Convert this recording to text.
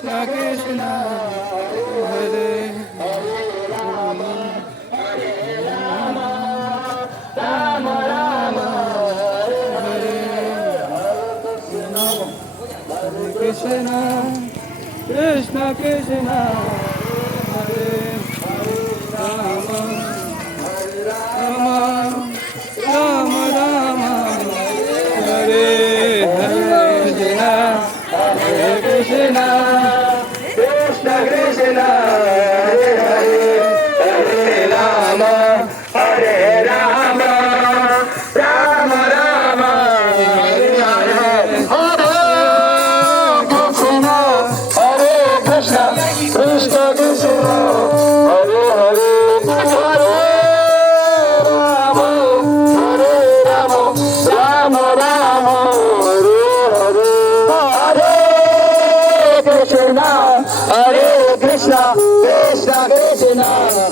Krishna Hare Rama Rama Hare Krishna Krishna Krishna Hare Rama Rama Rama Rama Hare Hare Krishna Krishna Krishna Hare Hare Hare Rama Hare Rama Rama Rama Hare Hare Hare Krishna Krishna Krishna Hare Hare Hare Rama Hare Rama Rama Rama Hare Hare Hare Krishna Krishna Krishna Hare Hare